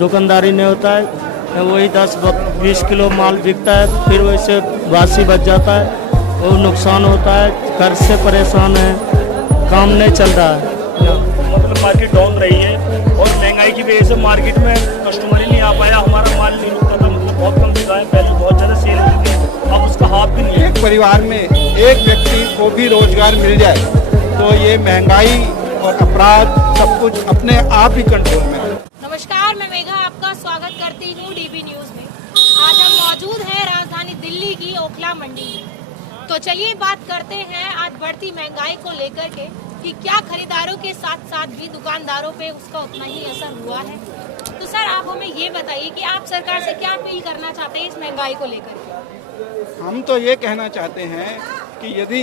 दुकानदारी नहीं होता है, वही 10-20 किलो माल बिकता है, फिर वैसे बासी बच जाता है, वो नुकसान होता है, कर्ज से परेशान है, काम नहीं चल रहा है। मतलब मार्केट डाउन रही है और महंगाई की वजह से मार्केट में कस्टमर ही नहीं आ पाया, हमारा माल नहीं रुकता था, मतलब बहुत कम बिका है, पहले बहुत ज़्यादा सेल होती थी, अब उसका हाफ भी नहीं है। एक परिवार में एक व्यक्ति को भी रोजगार मिल जाए तो ये महंगाई और अपराध सब कुछ अपने आप ही कंट्रोल में है। नमस्कार, मैं मेघा आपका स्वागत करती हूँ डीबी न्यूज़ में। आज हम मौजूद हैं राजधानी दिल्ली की ओखला मंडी में। तो चलिए बात करते हैं आज बढ़ती महंगाई को लेकर के कि क्या खरीदारों के साथ साथ भी दुकानदारों पे उसका उतना ही असर हुआ है। तो सर, आप हमें ये बताइए कि आप सरकार से क्या अपील करना चाहते हैं इस महंगाई को लेकर के। हम तो ये कहना चाहते हैं कि यदि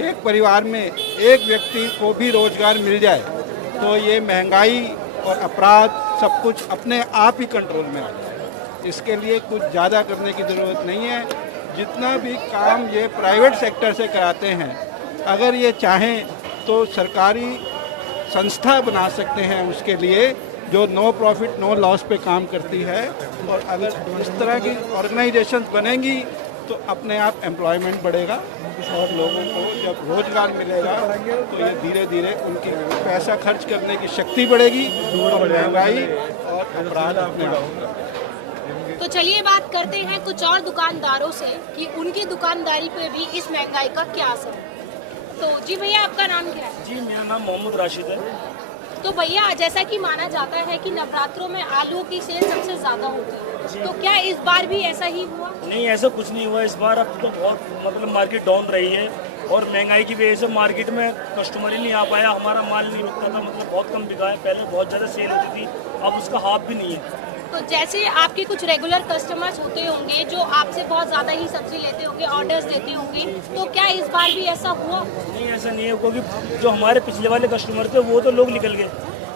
एक परिवार में एक व्यक्ति को भी रोजगार मिल जाए तो ये महंगाई और अपराध सब कुछ अपने आप ही कंट्रोल में आ जाए। इसके लिए कुछ ज़्यादा करने की ज़रूरत नहीं है। जितना भी काम ये प्राइवेट सेक्टर से कराते हैं, अगर ये चाहें तो सरकारी संस्था बना सकते हैं उसके लिए, जो नो प्रॉफिट नो लॉस पे काम करती है। और अगर इस तरह की ऑर्गेनाइजेशन बनेंगी तो अपने आप एम्प्लॉयमेंट बढ़ेगा और लोगों को जब रोजगार मिलेगा तो ये धीरे धीरे उनकी पैसा खर्च करने की शक्ति बढ़ेगी और महंगाई और अपराध अपने आप। तो चलिए बात करते हैं कुछ और दुकानदारों से कि उनकी दुकानदारी पे भी इस महंगाई का क्या असर है। तो जी भैया, आपका नाम क्या है? जी, मेरा नाम मोहम्मद राशिद है। तो भैया, जैसा कि माना जाता है कि नवरात्रों में आलू की सेल सबसे ज्यादा होती है, तो क्या इस बार भी ऐसा ही हुआ? नहीं, ऐसा कुछ नहीं हुआ इस बार। अब तो बहुत मतलब मार्केट डाउन रही है और महंगाई की वजह से मार्केट में कस्टमर ही नहीं आ पाया, हमारा माल नहीं रुकता था, मतलब बहुत कम बिका है, पहले बहुत ज़्यादा सेल होती थी, अब उसका हाफ भी नहीं है। तो जैसे आपके कुछ रेगुलर कस्टमर्स होते होंगे जो आपसे बहुत ज्यादा ही सब्जी लेते होंगे, ऑर्डर्स देते होंगे, तो क्या इस बार भी ऐसा हुआ? नहीं, ऐसा नहीं है, क्योंकि जो हमारे पिछले वाले कस्टमर थे वो तो लोग निकल गए,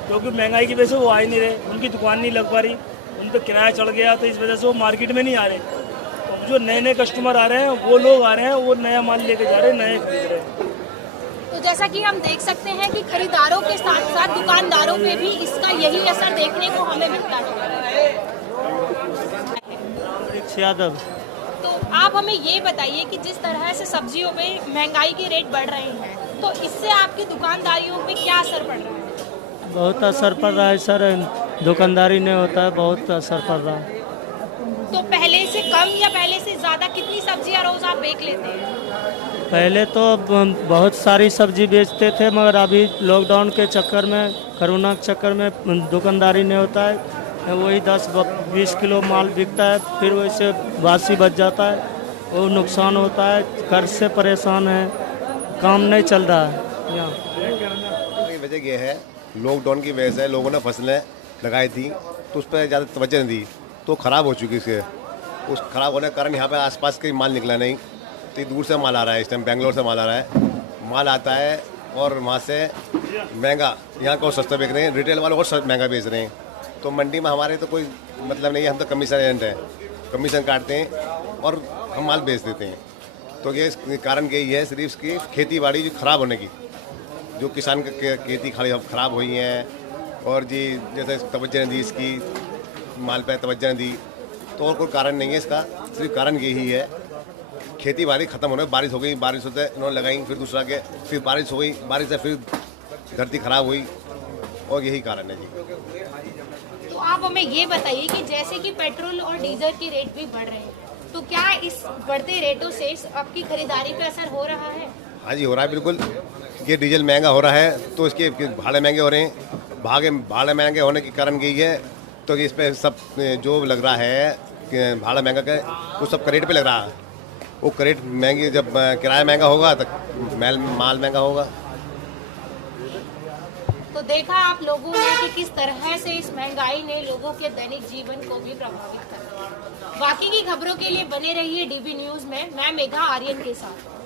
क्योंकि महंगाई की वजह से वो आ ही नहीं रहे, उनकी दुकान नहीं लग पा रही, उन पर किराया चढ़ गया, तो इस वजह से वो मार्केट में नहीं आ रहे। तो जो नए नए कस्टमर आ रहे हैं वो लोग आ रहे हैं, वो नया माल लेके जा रहे हैं, नए खरीद रहे हैं। तो जैसा कि हम देख सकते हैं कि खरीदारों के साथ साथ दुकानदारों पे भी इसका यही असर देखने को हमें मिलता है। यादव। तो आप हमें ये बताइए कि जिस तरह से सब्जियों पे महंगाई के रेट बढ़ रहे हैं, तो इससे आपकी दुकानदारियों पे क्या असर पड़ रहा है? बहुत असर पड़ रहा है सर, दुकानदारी नहीं होता है, बहुत असर पड़ रहा है। तो पहले से कम या पहले से ज़्यादा कितनी सब्जियां रोज़ आप बेच लेते हैं? पहले तो बहुत सारी सब्जी बेचते थे, मगर अभी लॉकडाउन के चक्कर में, कोरोना के चक्कर में दुकानदारी नहीं होता है, वही 10-20 किलो माल बिकता है, फिर वैसे बासी बच जाता है, वो नुकसान होता है, कर्ज से परेशान है, काम नहीं चल रहा है यहाँ। वजह यह है, लॉकडाउन की वजह से लोगों ने फसलें लगाई थी तो उस पर ज़्यादा तवज्जो नहीं दी, तो ख़राब हो चुकी है। उस ख़राब होने के कारण यहाँ पे आसपास कहीं माल निकला नहीं, तो दूर से माल आ रहा है, इस टाइम बेंगलोर से माल आ रहा है, माल आता है और वहाँ से महंगा, यहाँ को सस्ता बेच रहे हैं, रिटेल वाले और महंगा बेच रहे हैं। तो मंडी में हमारे तो कोई मतलब नहीं है, हम तो कमीशन एजेंट हैं, कमीशन काटते हैं और हम माल बेच देते हैं। तो ये कारण यही है सिर्फ इसकी खेती बाड़ी जो ख़राब होने की, जो किसान की खेती ख़राब हुई है, और जी जैसे तवज्जो नहीं दी इसकी, माल पे तवज्जो नहीं दी, तो और कोई कारण नहीं है इसका, सिर्फ कारण यही है खेती बाड़ी ख़त्म होने। बारिश हो गई, बारिश होते इन्होंने लगाई, फिर दूसरा के फिर बारिश हो गई, बारिश से फिर धरती ख़राब हुई, और यही कारण है जी। तो आप हमें ये बताइए कि जैसे कि पेट्रोल और डीजल के रेट भी बढ़ रहे हैं, तो क्या इस बढ़ते रेटों से आपकी खरीदारी पे असर हो रहा है? हाँ जी, हो रहा है बिल्कुल। ये डीजल महंगा हो रहा है तो इसके भाड़े महंगे हो रहे हैं, भाड़े महंगे होने के कारण यही है, तो इस पर सब जो लग रहा है कि भाड़ा महंगा का, वो सब करेट पे लग रहा है। वो करेट महंगी, जब किराया महंगा होगा तो माल महंगा होगा। तो देखा आप लोगों ने कि किस तरह से इस महंगाई ने लोगों के दैनिक जीवन को भी प्रभावित कर दिया। बाकी की खबरों के लिए बने रहिए डीबी न्यूज़ में। मैं मेघा आर्यन के साथ।